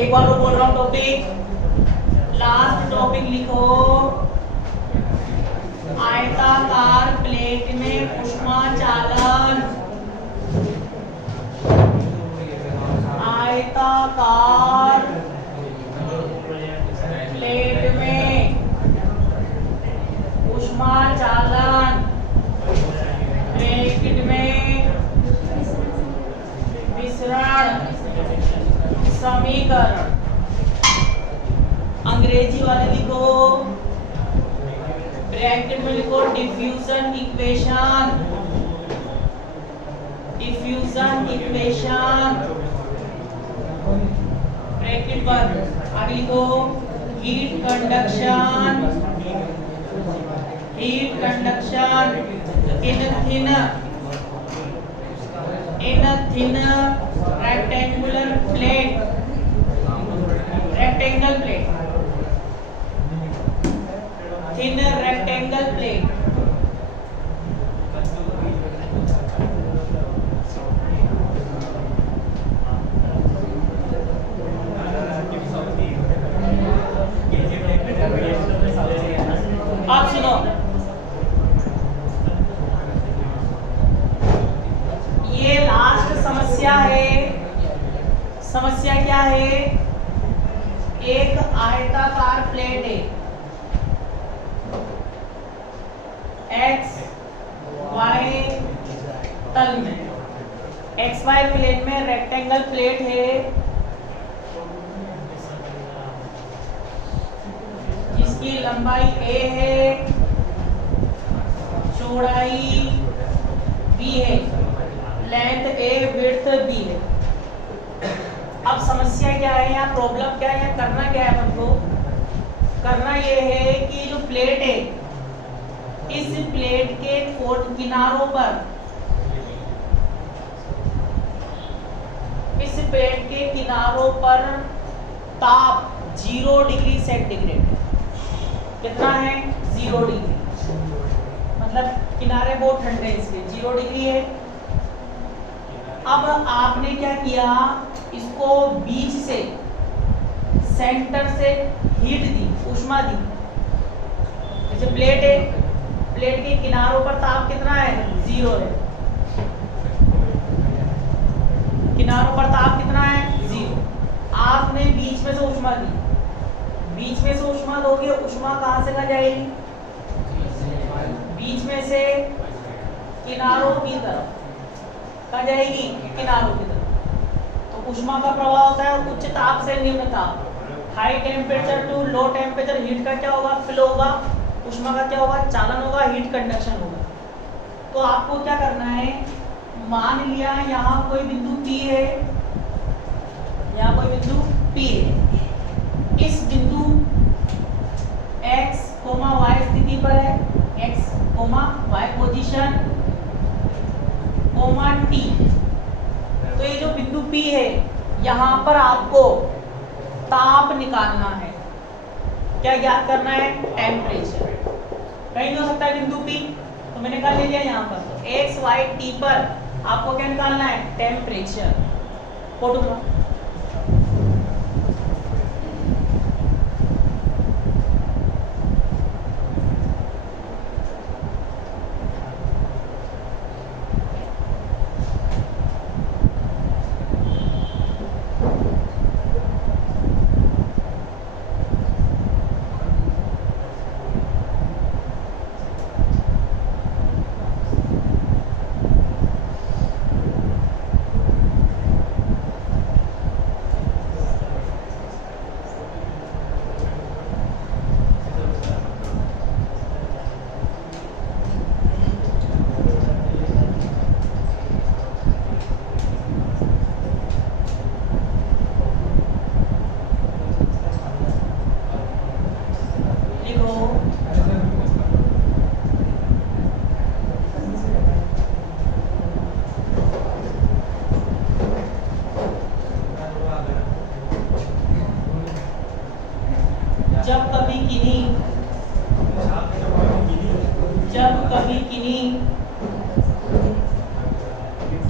एक बार बोल रहा हूँ टॉपिक, लास्ट टॉपिक लिखो। आयताकार प्लेट में ऊष्मा चालन। आयताकार प्लेट में ऊष्मा चालन, ब्रैकेट में विसरण समीकरण। अंग्रेजी वाले लिखो, ब्रैकेट में लिखो diffusion equation. Diffusion equation bracket पर आगे लिखो heat conduction. Heat conduction in thin rectangular plate, rectangle plate, thin rectangle plate. आप सुनो, ये लास्ट समस्या है। समस्या क्या है? एक आयताकार प्लेट है, एक्स वाई तल में, एक्स वाई प्लेन में रेक्टेंगल प्लेट है जिसकी लंबाई a है, चौड़ाई b है, लेंथ a, विड्थ b है। अब समस्या क्या है यहाँ, प्रॉब्लम क्या है, करना क्या है हमको? करना ये है कि जो प्लेट है, इस प्लेट के किनारों पर, इस प्लेट के किनारों पर ताप 0 डिग्री सेंटीग्रेड। कितना है? 0 डिग्री। मतलब किनारे बहुत ठंडे हैं, इसके 0 डिग्री है। अब आपने क्या किया, इसको बीच से, सेंटर से हीट दी, ऊष्मा दी। जैसे प्लेट है, प्लेट के किनारों पर ताप कितना है? 0 है। किनारों पर ताप कितना है? 0। आपने बीच में से ऊष्मा दी, बीच में से ऊष्मा दोगे, ऊष्मा कहाँ से कहाँ जाएगी? बीच में से किनारों की तरफ कहाँ जाएगी? किनारों की तरफ। तो ऊष्मा का प्रवाह होता है उच्च ताप से निम्न ताप, high temperature to low temperature. Heat का क्या होगा? फ्लो होगा। ऊष्मा का क्या होगा? चालन होगा, हीट कंडक्शन होगा। तो आपको क्या करना है, मान लिया यहाँ कोई बिंदु P है, यहाँ कोई बिंदु P है। इस बिंदु x, y स्थिति पर है, x, y पोजीशन, t। तो ये जो बिंदु P है, यहाँ पर आपको ताप निकालना है। क्या ज्ञात करना है? टेम्परेचर। कहीं हो सकता है बिंदु P, तो मैंने निकाल लिया यहाँ पर। तो x, y, t पर आपको क्या निकालना है? टेम्परेचर। फोटो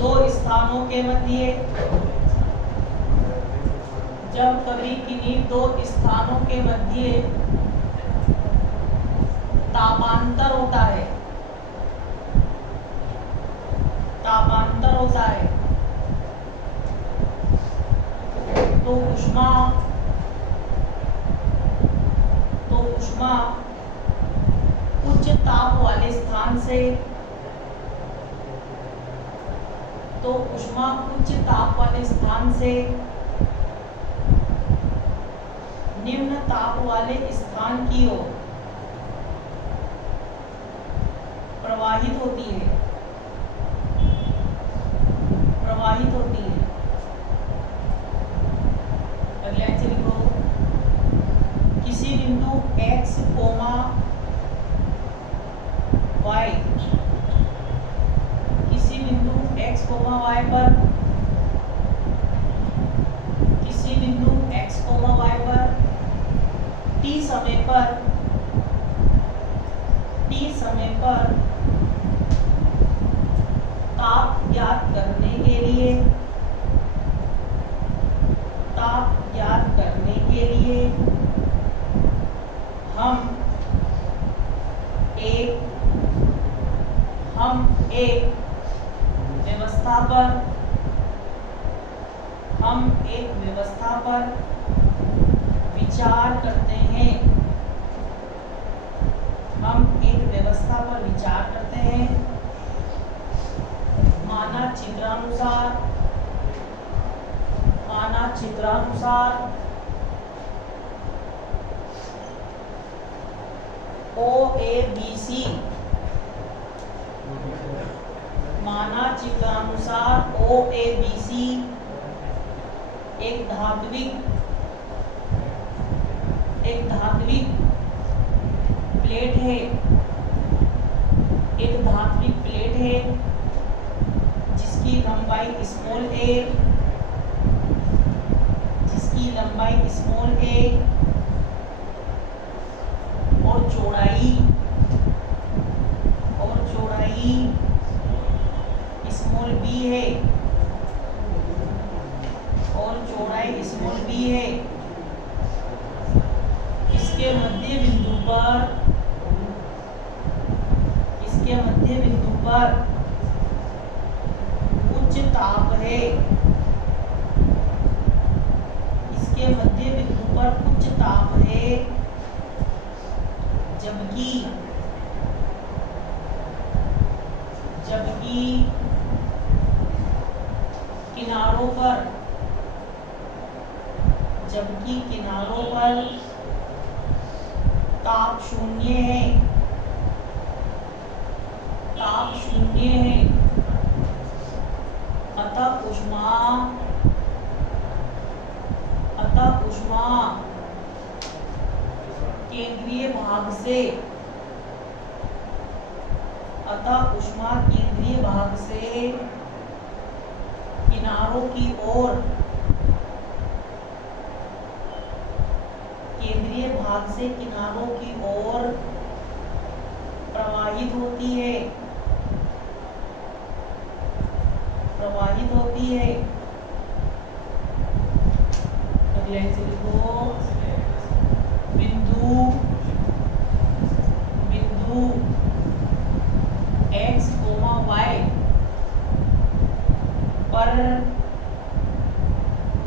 दो स्थानों के मध्य जब कभी किन्हीं दो स्थानों के मध्य तापांतर होता है, तापांतर होता है, तो ऊष्मा उच्च ताप वाले स्थान से, तो ऊष्मा उच्च ताप वाले स्थान से निम्न ताप वाले स्थान की ओर प्रवाहित होती है, प्रवाहित होती है। अगला आंसर लिखो, किसी बिंदु x, y, किसी बिंदु x, y पर, किसी बिंदु x, y पर t समय पर, t समय पर ताप ज्ञात करने के लिए, ताप ज्ञात करने के लिए हम एक व्यवस्था पर, हम एक व्यवस्था पर विचार करते हैं, हम एक व्यवस्था पर विचार करते हैं। माना चित्रानुसार, माना चित्रानुसार OABC, माना चित्रानुसार OABC एक धात्विक प्लेट है, एक धात्विक प्लेट है जिसकी लंबाई स्मॉल a, जिसकी लंबाई स्मॉल a और चौड़ाई स्मॉल b है, और चौड़ाई स्मॉल b है। इसके मध्य बिंदु पर, इसके मध्य बिंदु पर उच्च ताप है, इसके मध्य बिंदु पर उच्च ताप है, जबकि किनारों पर, जबकि किनारों पर ताप शून्य है, ताप शून्य है। अतः ऊष्मा केंद्रीय भाग से, अतः ऊष्मा केंद्रीय भाग से किनारों की ओर, केंद्रीय भाग से किनारों की ओर प्रवाहित होती है, प्रवाहित होती है। अगले से लिखो, बिंदु x, y पर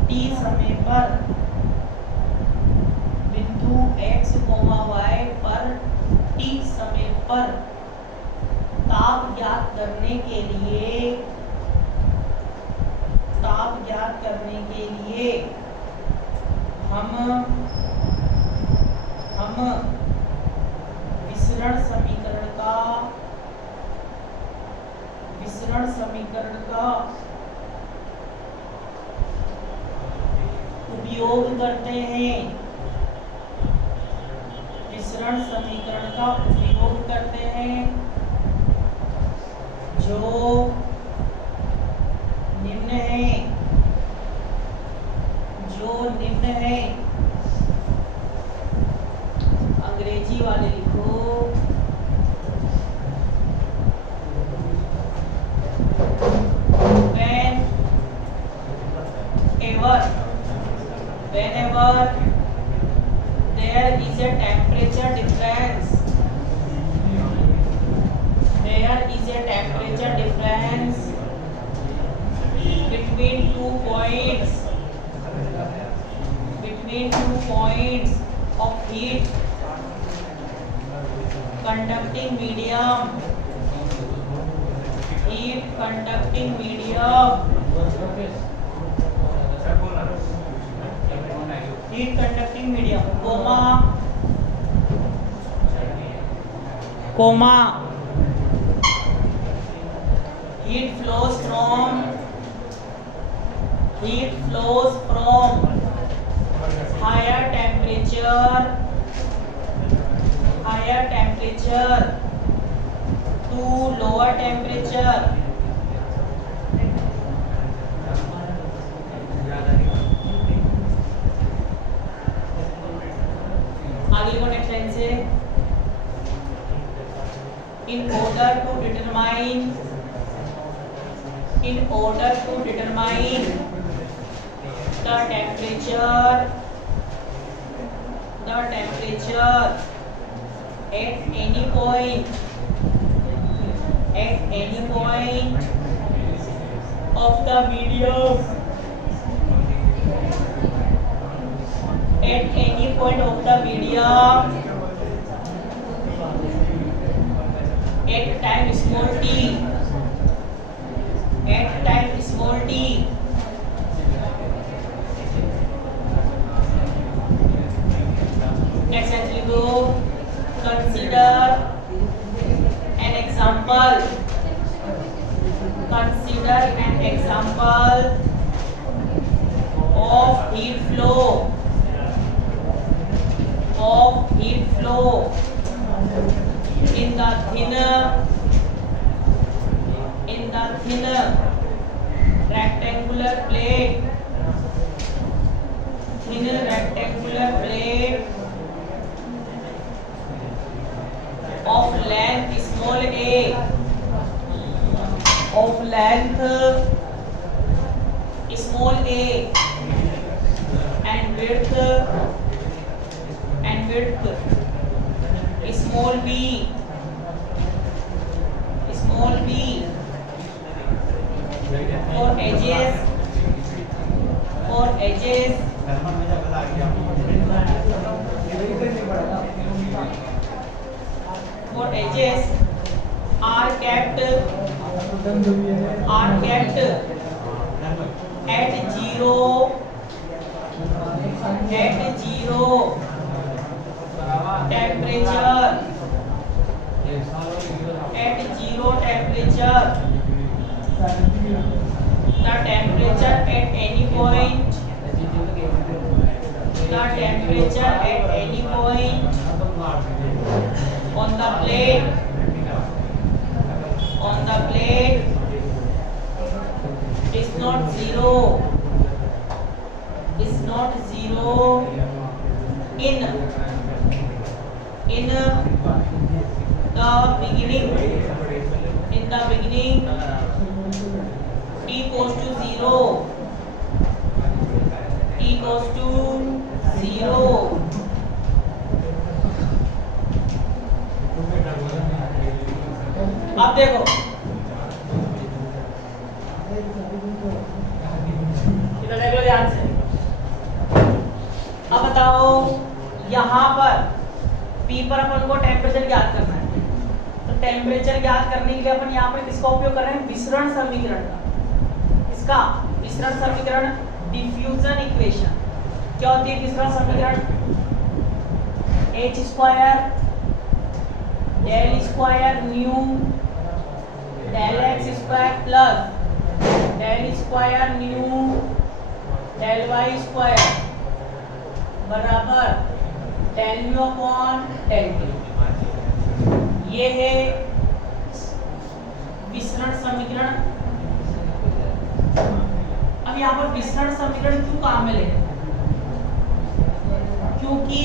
t समय पर, बिंदु x, y पर t समय पर ताप ज्ञात करने के लिए, ताप ज्ञात करने के लिए हम विसरण समीकरण का उपयोग करते हैं, विसरण समीकरण का उपयोग करते हैं, जो निम्न है, जो निम्न है। अंग्रेजी वाले लिखो, whenever there is a temperature difference, there is a temperature difference between 2 points of heat conducting medium, heat conducting medium, comma heat flows from higher temperature to lower temperature. आगे को नेक्स्ट लाइन से, in order to determine the temperature at any point of the medium, at any point of the medium at time small t, next actually go consider an example of heat flow in the thinner rectangular plate of length small a, and width small b, for edges are kept at zero temperature. The temperature at any point on the plate is not zero in the beginning t goes to zero. अब देखो इधर देख लो ध्यान से। अब बताओ यहाँ पर P पर अपन को टेम्परेचर ज्ञात करना है, तो टेम्परेचर ज्ञात करने के लिए अपन यहाँ पर किसका उपयोग कर रहे हैं? विसरण समीकरण का। इसका विसरण समीकरण डिफ्यूजन इक्वेशन क्या होती है? विसरण समीकरण h square del square nu del x square plus del square nu del y square बराबर del nu upon del t. ये है विसरण समीकरण। अब यहाँ पर विसरण समीकरण क्यों काम में ले, क्योंकि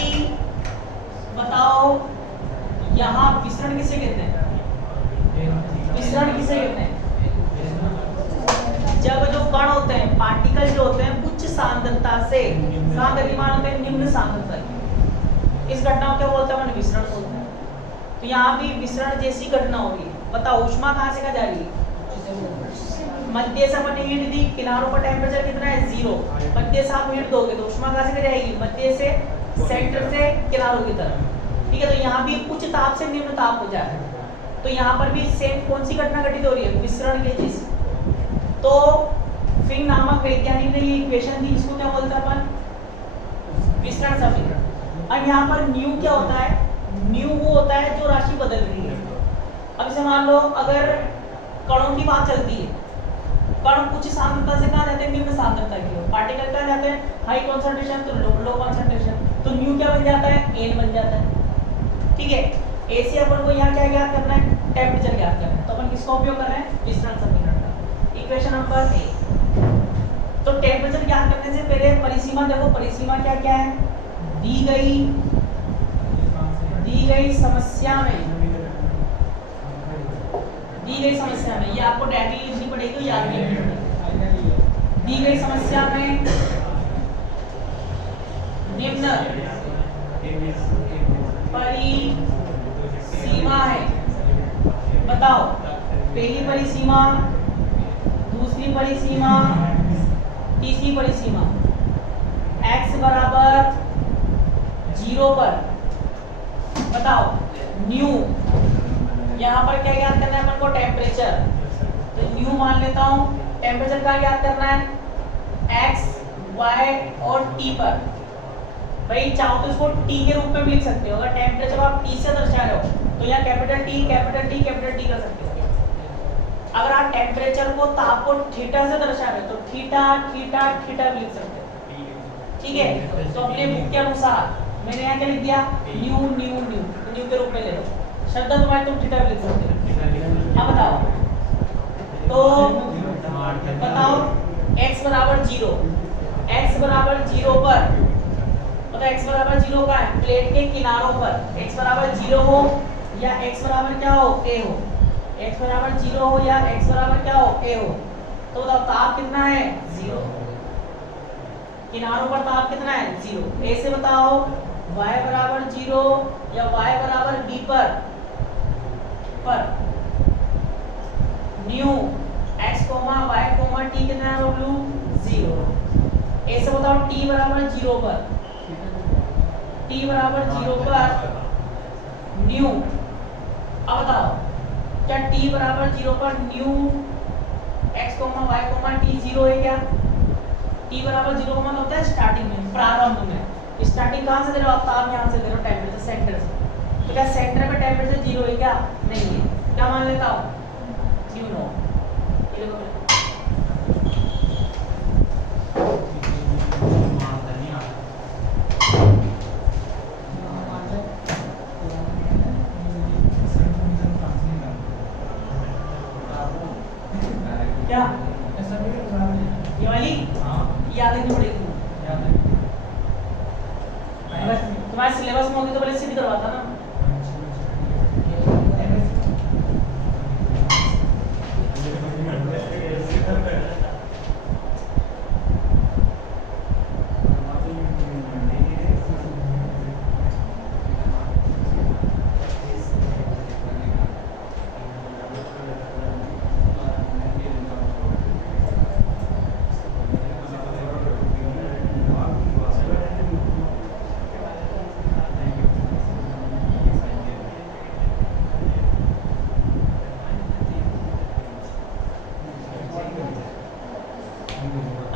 बताओ यहाँ विसरण किसे कहते हैं? जब जो कण होते हैं, पार्टिकल जो होते हैं उच्च सांद्रता से, गतिमान होते हैं निम्न सांद्रता की, इस घटना को क्या बोलते हैं? विसरण बोलते हैं। तो यहाँ भी विसरण जैसी घटना हो रही है। बताओ ऊष्मा कहाँ से कहाँ जा रही है? मध्य से अपन हीट दी, किनारों पर टेम्परेचर कितना है? 0। मध्य से आप हीट दोगे तो ऊष्मा कहाँ से कहाँ जाएगी? मध्य से सेंटर से किनारों की तरफ। ठीक है, तो यहाँ भी उच्च ताप से निम्न ताप हो जाए, तो यहाँ पर भी सेम कौन सी घटना घटित हो रही है? विसरण के जैसी। तो फिंग नामक वैज्ञानिक ने ये इक्वेशन दी, इसको क्या बोलते हैं अपन? विसरण समीकरण। अब यहाँ पर न्यू क्या होता है? न्यू वो होता है जो राशि बदल रही है। अब इसे मान लो अगर कणों की बात चलती है, कण उच्च सांद्रता से कहाँ जाते हैं? निम्न सांद्रता की ओर। पार्टिकल कहाँ जाते हैं? हाई कॉन्सेंट्रेशन तो लो कॉन्सेंट्रेशन, तो न्यू क्या बन जाता है? एन बन जाता है। ठीक है, ऐसे अपन को यहाँ क्या ज्ञात करना है? टेम्परेचर ज्ञात करना है। तो अपन किसका उपयोग कर रहे हैं? विसरण समीकरण का। Equation number 1। तो टेम्परेचर ज्ञात करने से पहले परिसीमा देखो, परिसीमा क्या क्या है? दी गई समस्या में ये आपको डायरेक्टली लिखनी पड़ेगी, याद नहीं पड़ेगी। दी गई समस्या में निम्न परिसीमा है। बताओ पहली परिसीमा, दूसरी परिसीमा, तीसरी परिसीमा। x बराबर 0 पर बताओ न्यू, यहाँ पर क्या ज्ञात करना है अपन को? टेम्परेचर। तो न्यू मान लेता हूँ। टेम्परेचर का ज्ञात करना है x, y और t पर। भाई चाहो तो इसको t के रूप में भी लिख सकते हो। अगर टेम्परेचर आप t से दर्शा रहे हो तो यहाँ कैपिटल T कर सकते हो। अगर आप टेम्परेचर को, ताप को थीटा से दर्शा रहे हो तो थीटा भी लिख सकते हो। ठीक है, तो अपने बुक के अनुसार मैंने यहाँ क्या लिख दिया? न्यू के रूप में ले लो। शब्द तुम्हारे तुम थीटा भी लिख सकते हो। अब बताओ, तो बताओ x बराबर 0 पर, मतलब x बराबर 0 का है प्लेट के किनारों पर। x बराबर 0 हो या x बराबर क्या हो? a हो। x बराबर 0 हो या x बराबर क्या हो? a हो। तो बताओ ताप कितना है? 0। किनारों पर ताप कितना है? 0। a से बताओ y बराबर 0 या y बराबर b पर न्यू x, y, t कितना है बबलू? 0। a से बताओ t बराबर 0 पर, न्यू। अब बताओ क्या t बराबर 0 पर न्यू x, y, t 0 है क्या? t बराबर 0 का मतलब होता है स्टार्टिंग में, प्रारंभ में। स्टार्टिंग कहाँ से दे रहे हो आप? ताप यहाँ से दे रहे हो, टेम्परेचर सेंटर से। तो क्या सेंटर पे टेम्परेचर 0 है क्या? नहीं है। क्या मान लेता हूँ? नो। क्या ये वाली याद रखनी पड़ेगी। तुम्हारे सिलेबस में होगी तो पहले सीधी करवाता ना।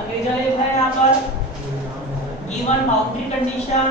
अंग्रेजी लिखा है यहाँ पर गिवन बाउंड्री कंडीशन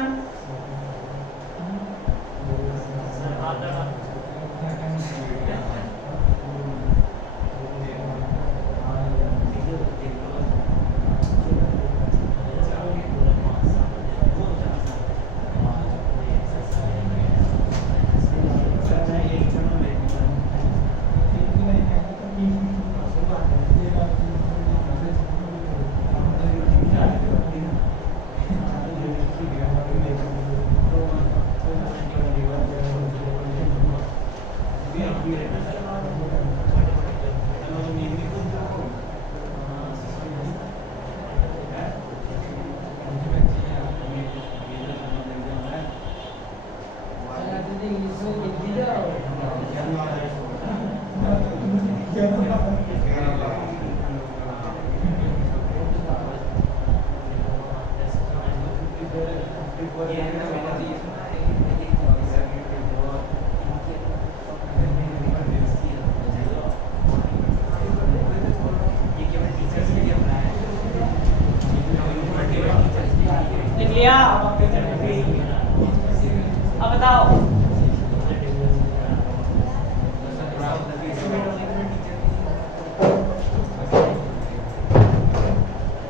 बताओ।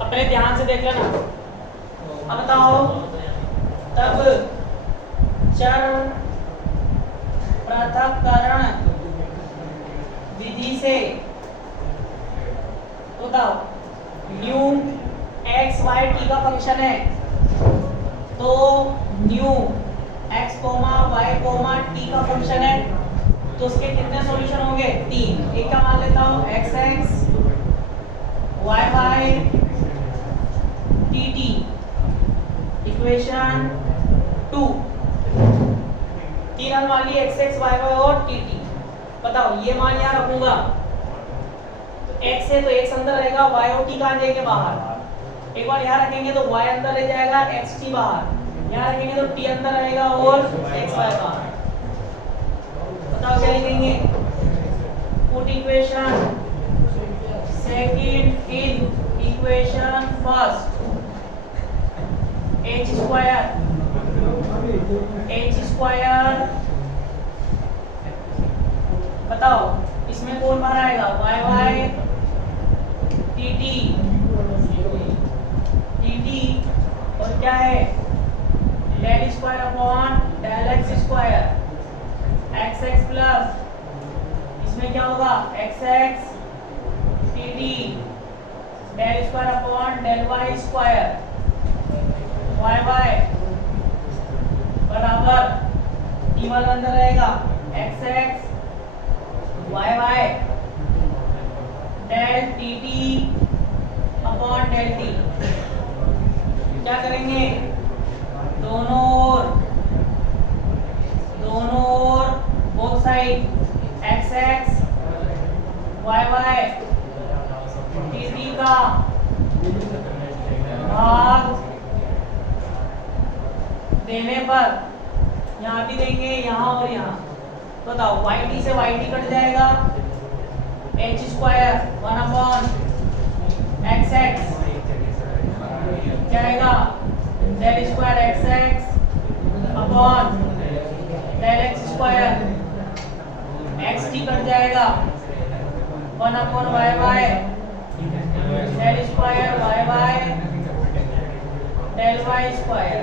अपने ध्यान से देख लेना। अब बताओ तब चर पृथक्करण विधि से बताओ न्यू एक्स वाई टी का फंक्शन है, तो nu X comma Y comma T का फंक्शन है, तो उसके कितने सॉल्यूशन होंगे? 3। एक का मान लेता हूँ x x y y t t, equation 2। 3 मान लिए एक्स एक्स वाई वाई और टी टी। बताओ ये मान यहाँ रखूंगा तो x है तो x अंदर रहेगा, y और t कहाँ जाएंगे? बाहर। एक बार यहाँ रखेंगे तो y अंदर रह जाएगा, x t बाहर। यहाँ रखेंगे तो t अंदर रहेगा और x y बाहर। बताओ क्या लिखेंगे? Put equation second in equation first, h square. बताओ इसमें कौन बाहर आएगा? वाई वाई टी टी और क्या है? Del square upon del x square x x plus इसमें क्या होगा? X x t t del square upon del y square y y बराबर टी वाला अंदर रहेगा, x x y y del t t upon del t. क्या करेंगे? दोनों ओर both side x x y y t t का भाग देने पर यहाँ भी देंगे, यहाँ और यहाँ। बताओ वाई टी से वाई टी कट जाएगा, h square 1 upon x x जाएगा, del square x x upon del x square, x t cut जाएगा 1 upon y y del square y y del y square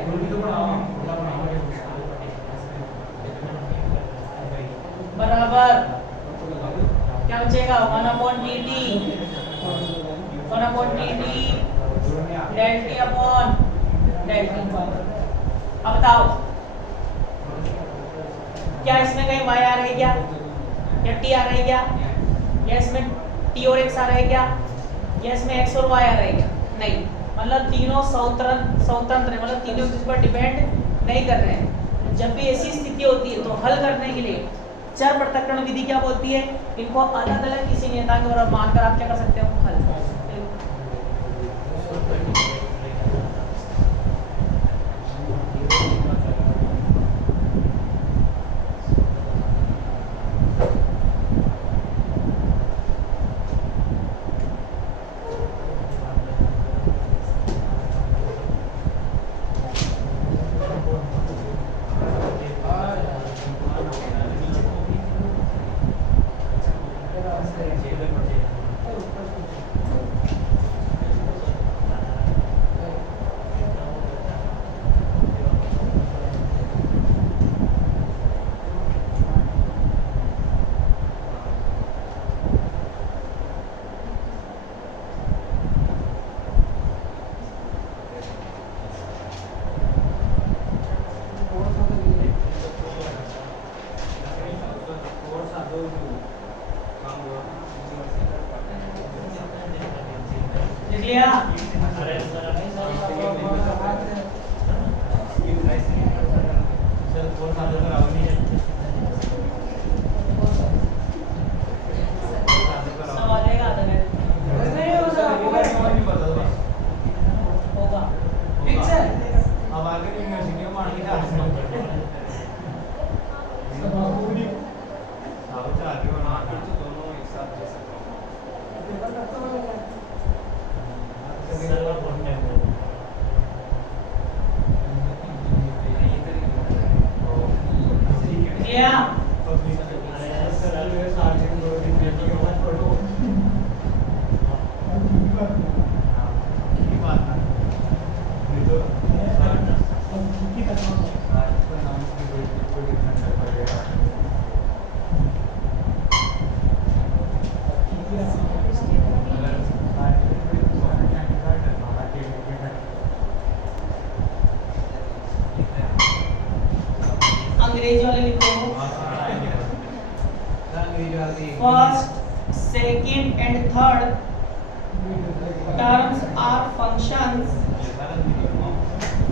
बराबर क्या बचेगा? 1 upon t t del t upon del t. अब बताओ क्या इसमें कहीं y आ रहा है क्या, या t आ रहा है क्या, या इसमें t और x आ रहा है क्या, या इसमें x और y आ रहा है क्या? नहीं, मतलब तीनों स्वतंत्र है, मतलब तीनों इस पर डिपेंड नहीं कर रहे हैं। जब भी ऐसी स्थिति होती है तो हल करने के लिए चर पृथक्करण विधि क्या बोलती है? इनको अलग अलग किसी नियतांक के मानकर आप क्या कर सकते हो? हल। third terms are functions.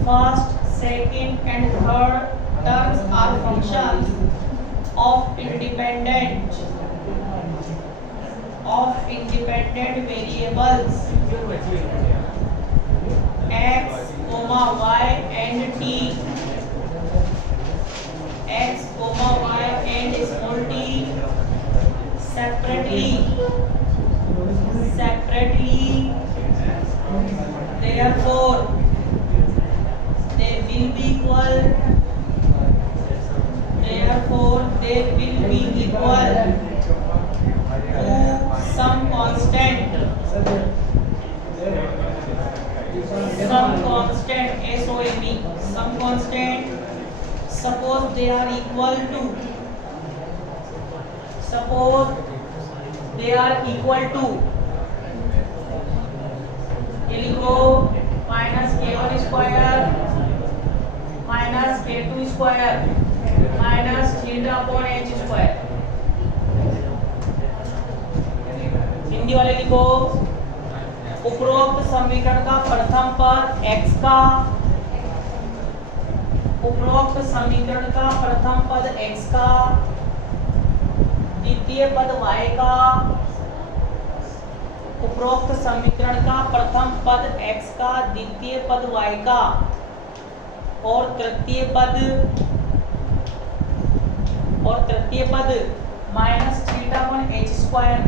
First, second and third terms are functions of independent variables x, y and t. X, y and small t separately, therefore they will be equal to some constant SOAP, some constant. Suppose they are equal to ये लिखो minus k1 square minus k2 square minus theta upon h square. Hindi वाले लिखो उपरोक्त समीकरण का प्रथम पद x का द्वितीय पद y का, उपरोक्त समीकरण का प्रथम पद x का, द्वितीय पद y का और तृतीय पद minus theta upon h square.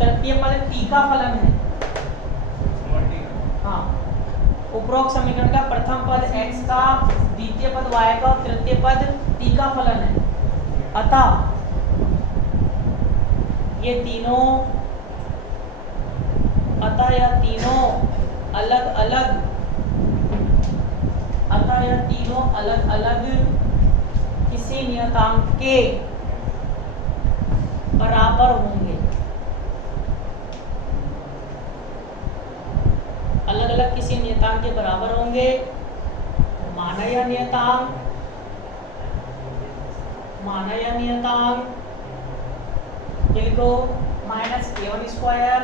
तृतीय पद t का फलन है। हाँ, उपरोक्त समीकरण का प्रथम पद x का, द्वितीय पद y का और तृतीय पद t का फलन है। अतः ये तीनों अलग अलग किसी नियतांक के बराबर होंगे। अलग अलग किसी नियतांक के बराबर होंगे। माना या नियतांक लिखो minus k1 square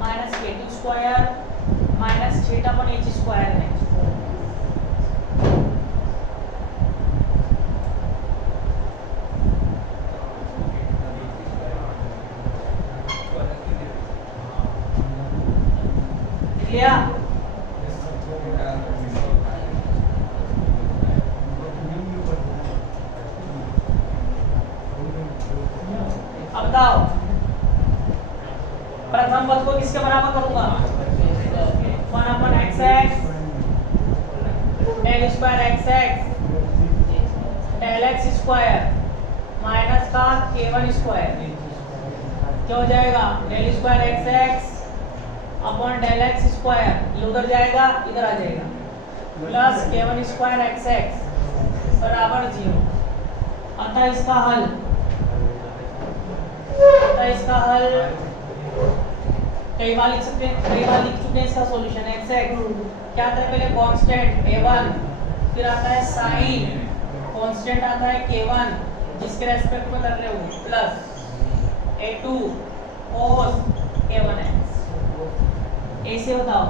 minus k2 square minus theta upon h square है। लिया अब बताओ प्रथम पद को किसके बराबर करूंगा? 1 upon xx del square xx del x square minus का k1 स्क्वायर क्या हो जाएगा? Del square xx upon del x square, ये उधर जाएगा इधर आ जाएगा, प्लस k1 स्क्वायर xx बराबर 0। अतः इसका हल कई बार लिख चुके हैं इसका सॉल्यूशन xx क्या आता है? पहले कांस्टेंट a1, फिर आता है साइन, कांस्टेंट आता है k1 जिसके रेस्पेक्ट में कर रहे हो, प्लस a2 cos k1x। ऐसे बताओ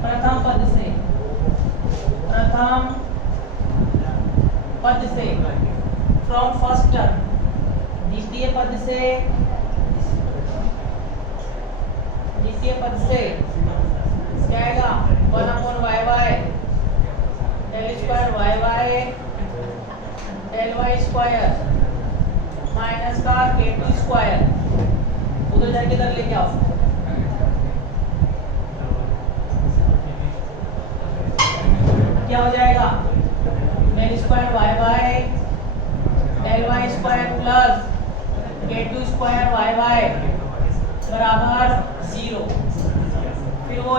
प्रथम पद से फ्रॉम फर्स्ट टर्म, द्वितीय पद से क्या आएगा? 1 upon yy del square yy del y square minus का k2 स्क्वायर, उधर जाके इधर लेके आओ, क्या हो जाएगा? Del square yy del y square plus k2 square yy बराबर 0। फिर वो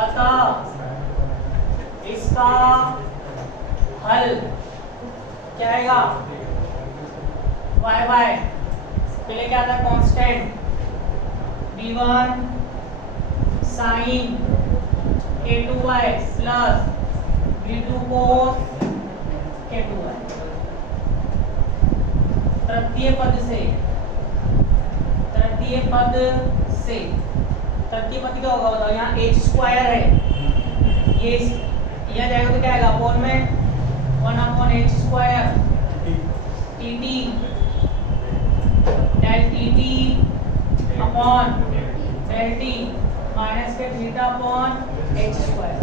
अतः इसका हल क्या आएगा? y पहले क्या था? Constant b1 sin k2y plus b2 cos k2y। तृतीय पद से तृतीय पद से। तृतीय पद क्या होगा बताओ, यहाँ h स्क्वायर है, ये यहाँ जाएगा तो क्या आएगा अपॉन में 1/h square tt del tt upon del t minus k theta upon h square.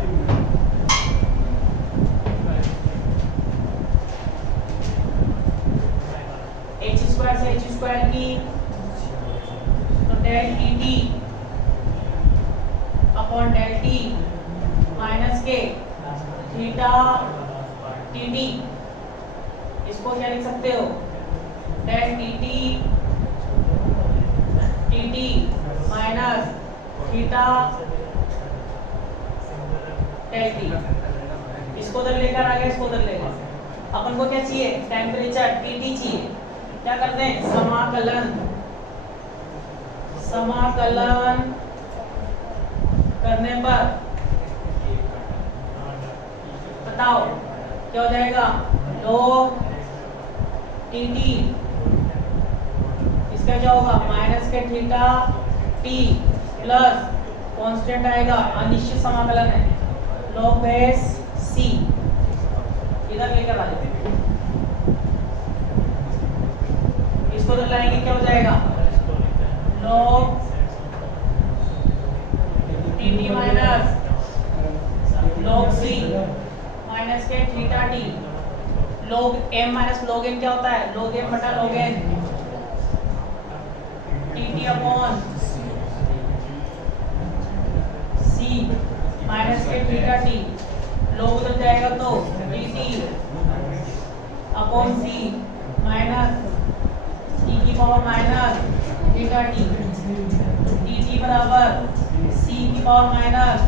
h square से h स्क्वायर की तो del tt upon del t minus k theta tt, इसको क्या लिख सकते हो del tt minus theta del t। इसको उधर लेकर आ गया, इसको उधर लेकर। अपन को क्या चाहिए, टेम्परेचर tt चाहिए। क्या करते हैं, समाकलन करने पर बताओ क्या हो जाएगा, log tt, इसका क्या होगा minus k theta t plus constant आएगा, अनिश्चित समाकलन है log बेस c। इधर लेकर आ जाए, इसको तो लाएंगे क्या हो जाएगा log tt minus log c minus k theta t log m minus log n क्या होता है, log m बटा log n tt upon c minus k theta t, log उधर जाएगा तो tt upon c minus t की power minus theta t, tt बराबर c की पावर माइनस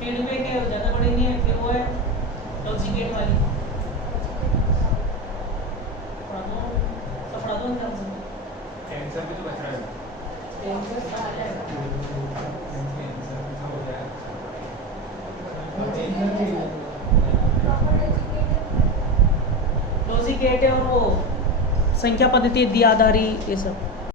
फीडबैक है, ज्यादा बड़ी नहीं है, फिर वो है लॉजिकेट वाली पढ़ा दो आंसर भी तो बच रहा है, आंसर आ जाएगा। लॉजिकेट है और वो संख्या पद्धति, दियादारी, ये सब।